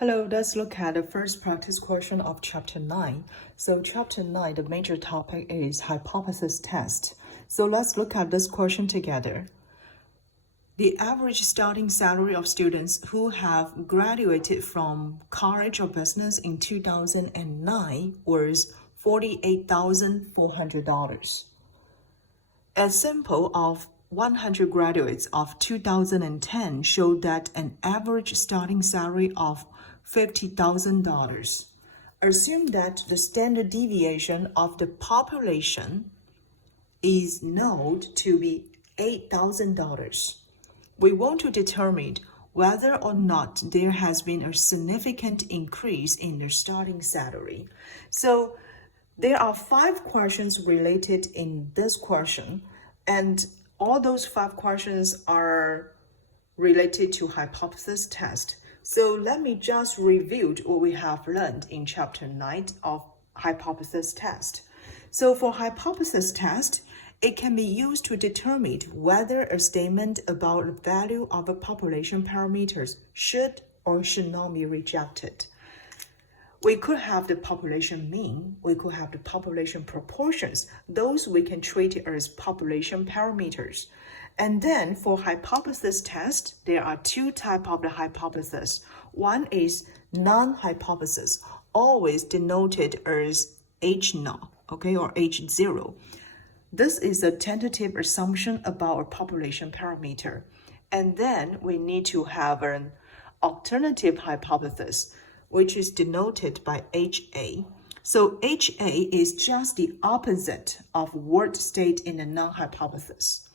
Hello, let's look at the first practice question of Chapter 9. So Chapter 9, the major topic is hypothesis test. So let's look at this question together. The average starting salary of students who have graduated from college or business in 2009 was $48,400. A sample of 100 graduates of 2010 showed that an average starting salary of $50,000. Assume that the standard deviation of the population is known to be $8,000. We want to determine whether or not there has been a significant increase in the starting salary. So there are 5 questions related in this question, and all those 5 questions are related to hypothesis test. So let me just review what we have learned in Chapter 9 of hypothesis test. So for hypothesis test, it can be used to determine whether a statement about the value of a population parameters should or should not be rejected. We could have the population mean, we could have the population proportions. Those we can treat it as population parameters. And then for hypothesis test, there are 2 types of the hypothesis. One is non-hypothesis, always denoted as H0, okay, or H0. This is a tentative assumption about a population parameter. And then we need to have an alternative hypothesis, which is denoted by HA. So HA is just the opposite of what stated in the non-hypothesis.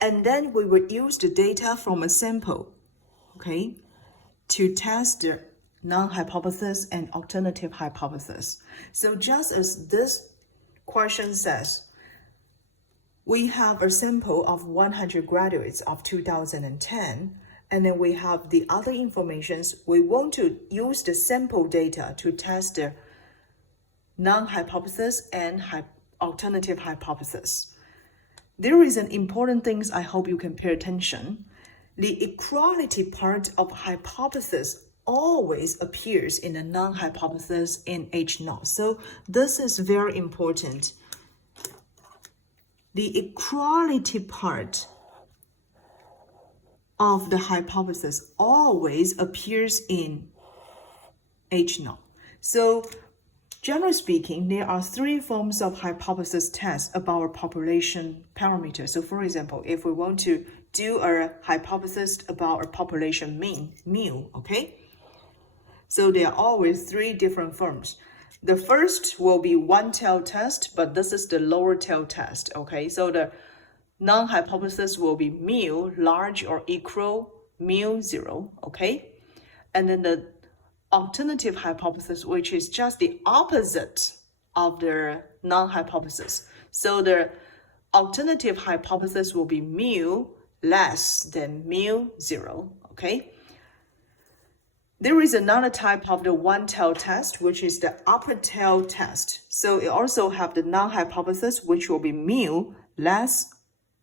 And then we will use the data from a sample, okay, to test the non-hypothesis and alternative hypothesis. So just as this question says, we have a sample of 100 graduates of 2010, and then we have the other informations. We want to use the sample data to test the non-hypothesis and alternative hypothesis. There is an important thing I hope you can pay attention. The equality part of hypothesis always appears in the non-hypothesis in H0. So this is very important. The equality part of the hypothesis always appears in H0. So generally speaking, there are 3 forms of hypothesis tests about a population parameter. So for example, if we want to do a hypothesis about a population mean, mu, okay? So there are always 3 different forms. The first will be one-tailed test, but this is the lower tail test, okay? So the non-hypothesis will be mu large or equal mu 0, okay? And then the alternative hypothesis, which is just the opposite of the non-hypothesis. So the alternative hypothesis will be mu less than mu 0, okay? There is another type of the one-tail test, which is the upper tail test. So it also have the non-hypothesis, which will be mu less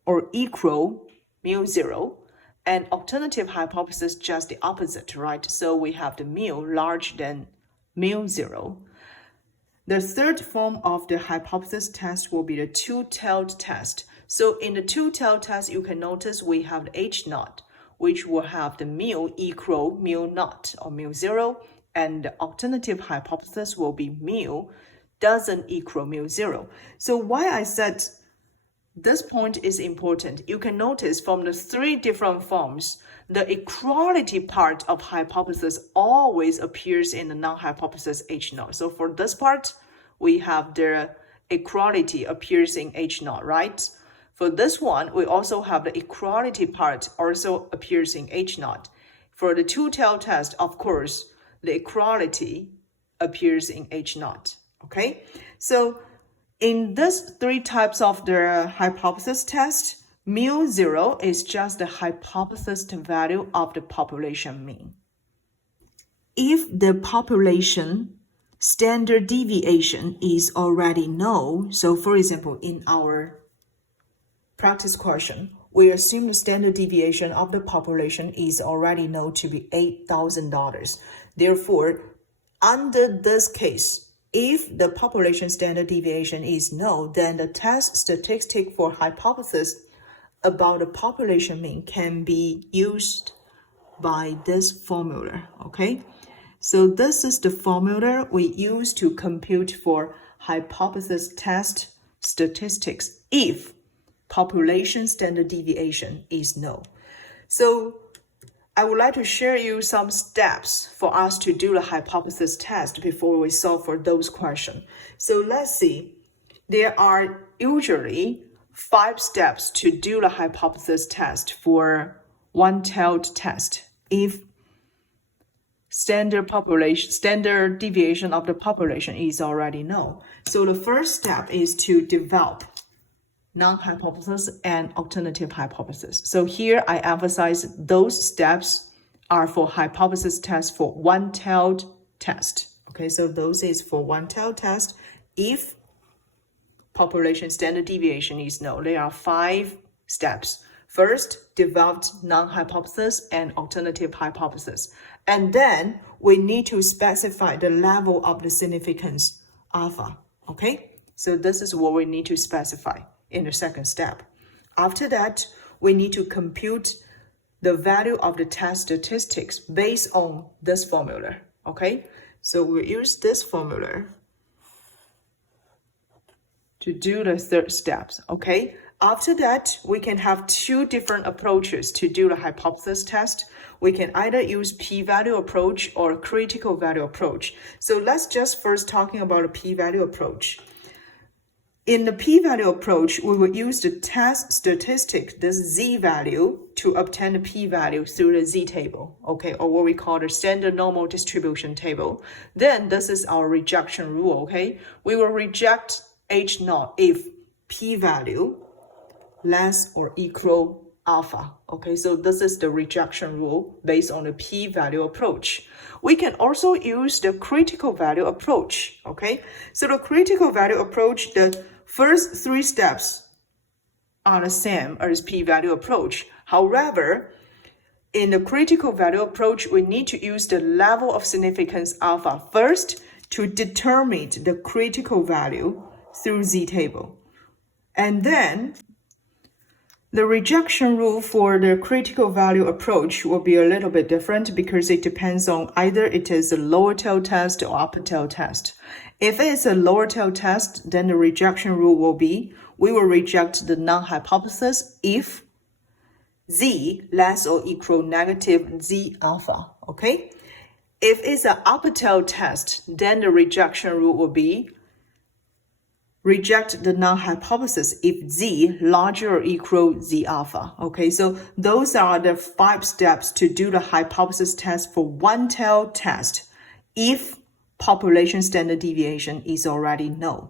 or equal mu 0. And alternative hypothesis, just the opposite, right? So we have the mu larger than mu 0. The third form of the hypothesis test will be the two-tailed test. So in the two-tailed test, you can notice we have the H0, which will have the mu equal mu 0 or mu 0. And the alternative hypothesis will be mu doesn't equal mu 0. So why I said this point is important. You can notice from the 3 different forms, the equality part of hypothesis always appears in the non-hypothesis H0. So for this part, we have the equality appears in H0, right? For this one, we also have the equality part also appears in H0. For the two-tailed test, of course, the equality appears in H0, okay? So in these 3 types of the hypothesis test, mu 0 is just the hypothesis value of the population mean. If the population standard deviation is already known, so for example, in our practice question, we assume the standard deviation of the population is already known to be $8,000. Therefore, under this case, if the population standard deviation is known, then the test statistic for hypothesis about the population mean can be used by this formula, okay? So this is the formula we use to compute for hypothesis test statistics if population standard deviation is known. So I would like to share you some steps for us to do the hypothesis test before we solve for those questions. So let's see, there are usually 5 steps to do the hypothesis test for one-tailed test if standard deviation of the population is already known. So the first step is to develop non-hypothesis and alternative hypothesis. So here I emphasize those steps are for hypothesis test for one-tailed test. Okay, so those is for one-tailed test if population standard deviation is known. There are 5 steps. First, developed non-hypothesis and alternative hypothesis. And then we need to specify the level of the significance alpha. Okay, so this is what we need to specify in the second step. After that, we need to compute the value of the test statistics based on this formula. Okay, so we use this formula to do the third steps. Okay, after that, we can have 2 different approaches to do the hypothesis test. We can either use p-value approach or critical value approach. So let's just first talking about a p-value approach. In the p-value approach, we will use the test statistic, this z-value, to obtain the p-value through the z-table, okay, or what we call the standard normal distribution table. Then this is our rejection rule, okay? We will reject H0 if p-value less or equal alpha, okay? So this is the rejection rule based on the p-value approach. We can also use the critical value approach, okay? So the critical value approach, the first 3 steps are the same as p-value approach. However, in the critical value approach, we need to use the level of significance alpha first to determine the critical value through z-table. And then the rejection rule for the critical value approach will be a little bit different because it depends on either it is a lower tail test or upper tail test. If it is a lower tail test, then the rejection rule will be, we will reject the non-hypothesis if z less or equal negative z alpha, okay? If it's an upper tail test, then the rejection rule will be, reject the non-hypothesis if z larger or equal z alpha. Okay, so those are the 5 steps to do the hypothesis test for one-tailed test if population standard deviation is already known.